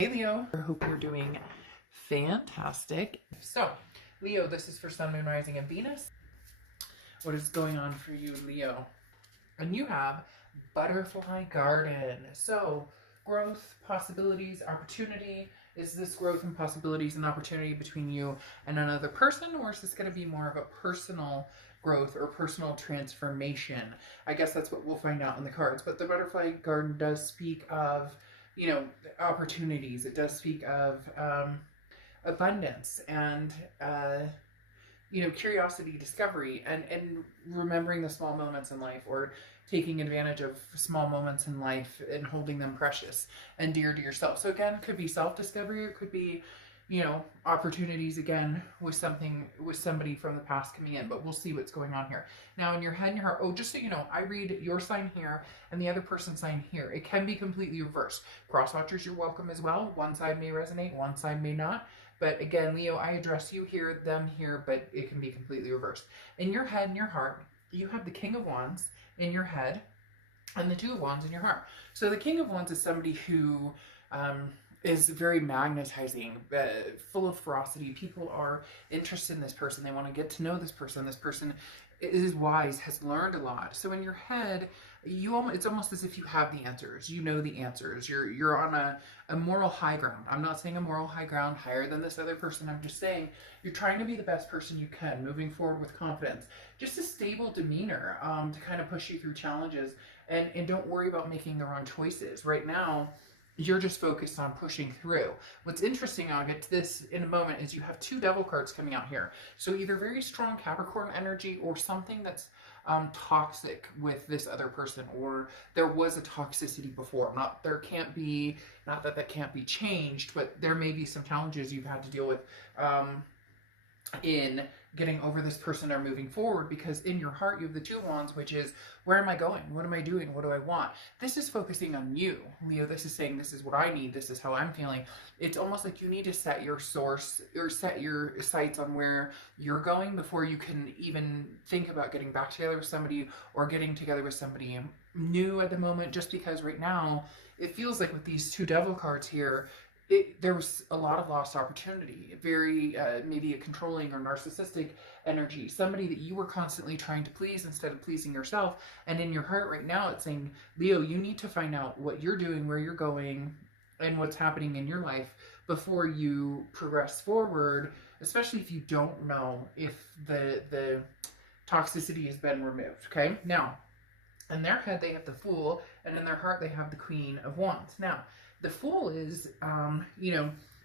Hey Leo, I hope you're doing fantastic. So, Leo, this is for Sun, Moon, Rising, and Venus. What is going on for you, Leo? And you have Butterfly Garden. So, growth, possibilities, opportunity. Is this growth and possibilities and opportunity between you and another person, or is this going to be more of a personal growth or personal transformation? I guess that's what we'll find out in the cards. But the Butterfly Garden does speak of, opportunities. It does speak of abundance and curiosity, discovery, and remembering the small moments in life, or taking advantage of small moments in life and holding them precious and dear to yourself. So again, it could be self-discovery, or it could be, opportunities again with somebody from the past coming in, but we'll see what's going on here. Now in your head and your heart, oh, just so you know, I read your sign here and the other person's sign here. It can be completely reversed. Cross watchers, you're welcome as well. One side may resonate, one side may not. But again, Leo, I address you here, them here, but it can be completely reversed. In your head and your heart, you have the King of Wands in your head and the Two of Wands in your heart. So the King of Wands is somebody who is very magnetizing, full of ferocity. People are interested in this person. They want to get to know this person. This person is wise, has learned a lot. So in your head, it's almost as if you have the answers. You know the answers. You're on a moral high ground. I'm not saying a moral high ground higher than this other person. I'm just saying you're trying to be the best person you can, moving forward with confidence. Just a stable demeanor to kind of push you through challenges, and don't worry about making the wrong choices. Right now, you're just focused on pushing through. What's interesting, I'll get to this in a moment, is you have two devil cards coming out here. So either very strong Capricorn energy, or something that's toxic with this other person, or there was a toxicity before. Not that that can't be changed, but there may be some challenges you've had to deal with in getting over this person or moving forward, because in your heart you have the Two of Wands, which is, where am I going? What am I doing? What do I want? This is focusing on you, Leo. This is saying, this is what I need. This is how I'm feeling. It's almost like you need to set your source, or set your sights on where you're going before you can even think about getting back together with somebody, or getting together with somebody new at the moment, just because right now it feels like with these two devil cards here, there was a lot of lost opportunity, very maybe a controlling or narcissistic energy, somebody that you were constantly trying to please instead of pleasing yourself. And in your heart right now, it's saying, Leo, you need to find out what you're doing, where you're going, and what's happening in your life before you progress forward, especially if you don't know if the toxicity has been removed, okay? Now, in their head, they have the Fool, and in their heart, they have the Queen of Wands. Now, the Fool is,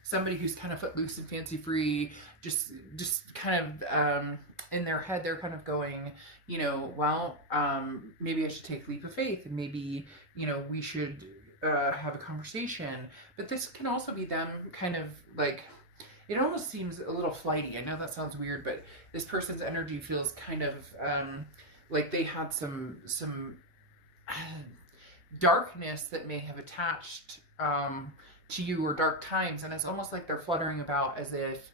somebody who's kind of footloose and fancy-free, just kind of, in their head, they're kind of going, well, maybe I should take a leap of faith, and maybe, we should have a conversation. But this can also be them kind of like, it almost seems a little flighty. I know that sounds weird, but this person's energy feels kind of like they had some darkness that may have attached to you, or dark times, and it's almost like they're fluttering about as if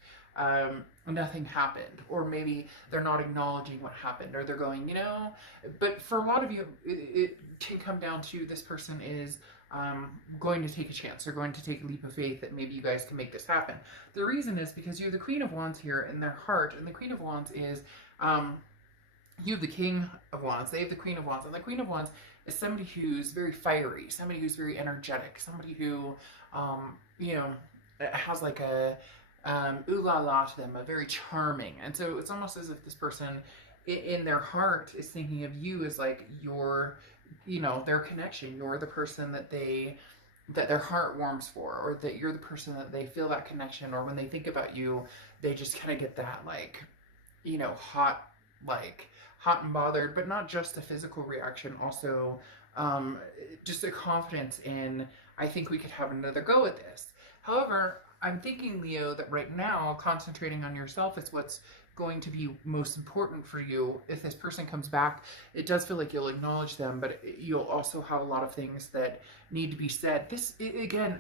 nothing happened, or maybe they're not acknowledging what happened, or they're going, but for a lot of you, it can come down to, this person is going to take a chance, or going to take a leap of faith that maybe you guys can make this happen. The reason is because you have the Queen of Wands here in their heart, and the Queen of Wands is, you have the King of Wands, they have the Queen of Wands, and the Queen of Wands is somebody who's very fiery, somebody who's very energetic, somebody who, has like a ooh la la to them, a very charming. And so it's almost as if this person in their heart is thinking of you as like your, their connection. You're the person that their heart warms for, or that you're the person that they feel that connection, or when they think about you, they just kind of get that like, hot and bothered, but not just a physical reaction, also just a confidence in, I think we could have another go at this. However, I'm thinking, Leo, that right now, concentrating on yourself is what's going to be most important for you. If this person comes back, it does feel like you'll acknowledge them, but you'll also have a lot of things that need to be said. This, again,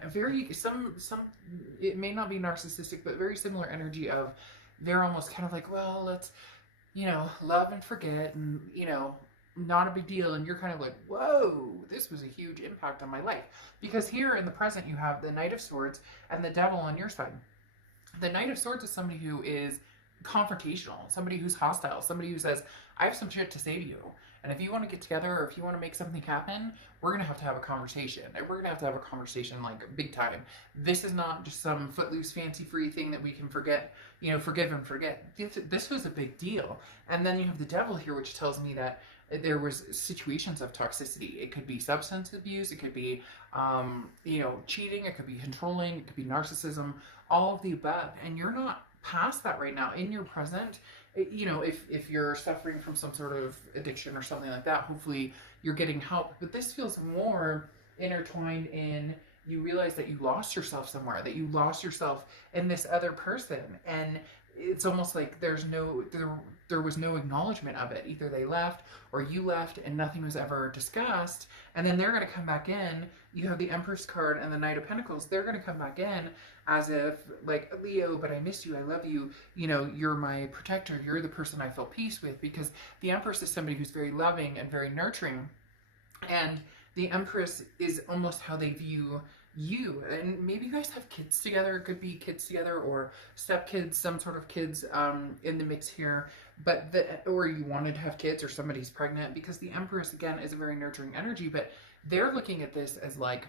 it may not be narcissistic, but very similar energy of, they're almost kind of like, well, let's, love and forget, and, not a big deal, and you're kind of like, whoa, this was a huge impact on my life. Because here in the present, you have the Knight of Swords and the Devil on your side. The Knight of Swords is somebody who is confrontational, somebody who's hostile, somebody who says, I have some shit to say to you. And if you want to get together or if you want to make something happen, we're going to have a conversation. And we're going to have a conversation like big time. This is not just some footloose, fancy free thing that we can forget, you know, forgive and forget. This was a big deal. And then you have the Devil here, which tells me that there was situations of toxicity. It could be substance abuse. It could be, you know, cheating. It could be controlling. It could be narcissism, all of the above. And you're not past that right now. In your present, you know, if you're suffering from some sort of addiction or something like that, hopefully you're getting help. But this feels more intertwined in, you realize that you lost yourself somewhere, that you lost yourself in this other person. And it's almost like there was no acknowledgement of it. Either they left or you left and nothing was ever discussed. And then they're going to come back in. You have the Empress card and the Knight of Pentacles. They're going to come back in as if, like, Leo, but I miss you, I love you, you know, you're my protector, you're the person I feel peace with. Because the Empress is somebody who's very loving and very nurturing. And the Empress is almost how they view you. And maybe you guys have kids together. It could be kids together or stepkids, some sort of kids in the mix here. But or you wanted to have kids or somebody's pregnant, because the Empress, again, is a very nurturing energy. But they're looking at this as like,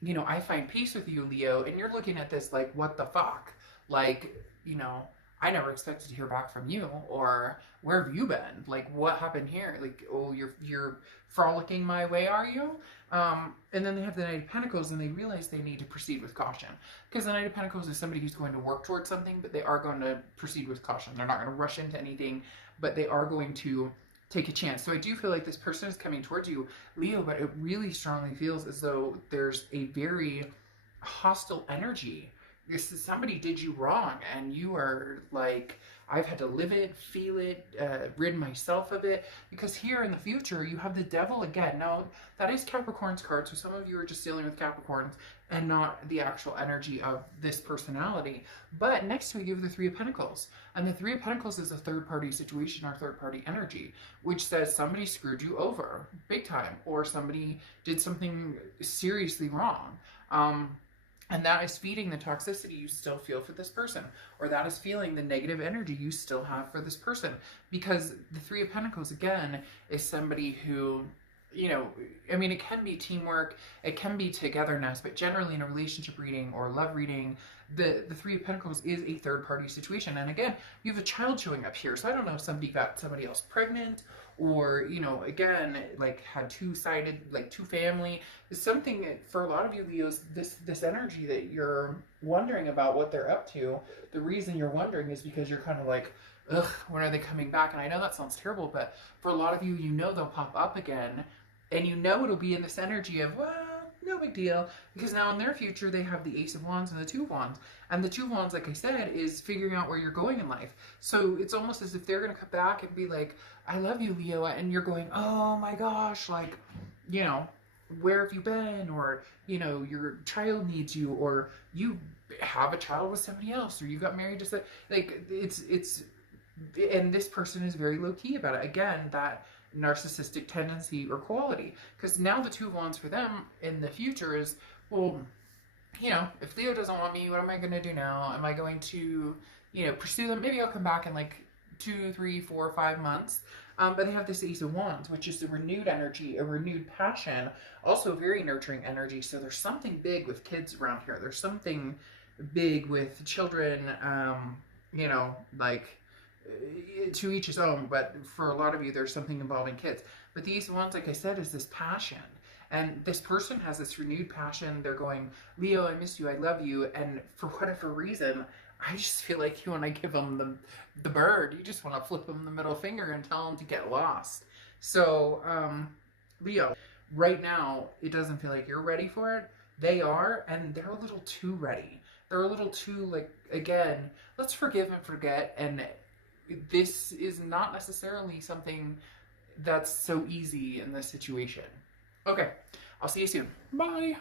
you know, I find peace with you, Leo. And you're looking at this like, what the fuck? Like, you know, I never expected to hear back from you, or where have you been? Like, what happened here? Like, oh, you're frolicking my way, are you? And then they have the Knight of Pentacles, and they realize they need to proceed with caution. Because the Knight of Pentacles is somebody who's going to work towards something, but they are going to proceed with caution. They're not going to rush into anything, but they are going to take a chance. So I do feel like this person is coming towards you, Leo, but it really strongly feels as though there's a very hostile energy. This is, somebody did you wrong, and you are like, I've had to live it, feel it, rid myself of it. Because here in the future, you have the Devil again. Now, that is Capricorn's card, so some of you are just dealing with Capricorns and not the actual energy of this personality. But next to it, you have the Three of Pentacles. And the Three of Pentacles is a third-party situation or third-party energy, which says somebody screwed you over big time, or somebody did something seriously wrong. And that is feeding the toxicity you still feel for this person. Or that is feeling the negative energy you still have for this person. Because the Three of Pentacles, again, is somebody who, you know, I mean, it can be teamwork, it can be togetherness, but generally in a relationship reading or love reading, the Three of Pentacles is a third-party situation. And again, you have a child showing up here. So I don't know if somebody got somebody else pregnant, or, you know, again, like had two-sided, like two family. Something for a lot of you Leos, this energy that you're wondering about what they're up to, the reason you're wondering is because you're kind of like, ugh, when are they coming back? And I know that sounds terrible, but for a lot of you, you know they'll pop up again, and you know it'll be in this energy of, well, no big deal, because now in their future they have the Ace of Wands and the Two of Wands. And the Two of Wands, like I said, is figuring out where you're going in life. So it's almost as if they're going to come back and be like, I love you, Leo, and you're going, oh my gosh, like, you know, where have you been? Or, you know, your child needs you, or you have a child with somebody else, or you got married to some, like, it's, and this person is very low-key about it. Again, that narcissistic tendency or quality. Because now the Two of Wands for them in the future is, well, you know, if Leo doesn't want me, what am I going to do now? Am I going to, you know, pursue them? Maybe I'll come back in like 2, 3, 4, 5 months. But they have this Ace of Wands, which is a renewed energy, a renewed passion, also very nurturing energy. So there's something big with kids around here. There's something big with children, you know, like, to each his own, but for a lot of you, there's something involving kids. But the Ace of Wands, like I said, is this passion. And this person has this renewed passion. They're going, Leo, I miss you, I love you. And for whatever reason, I just feel like you want to give them the bird. You just want to flip them the middle finger and tell them to get lost. So, Leo, right now, it doesn't feel like you're ready for it. They are, and they're a little too ready. They're a little too, like, again, let's forgive and forget. And this is not necessarily something that's so easy in this situation. Okay, I'll see you soon. Bye.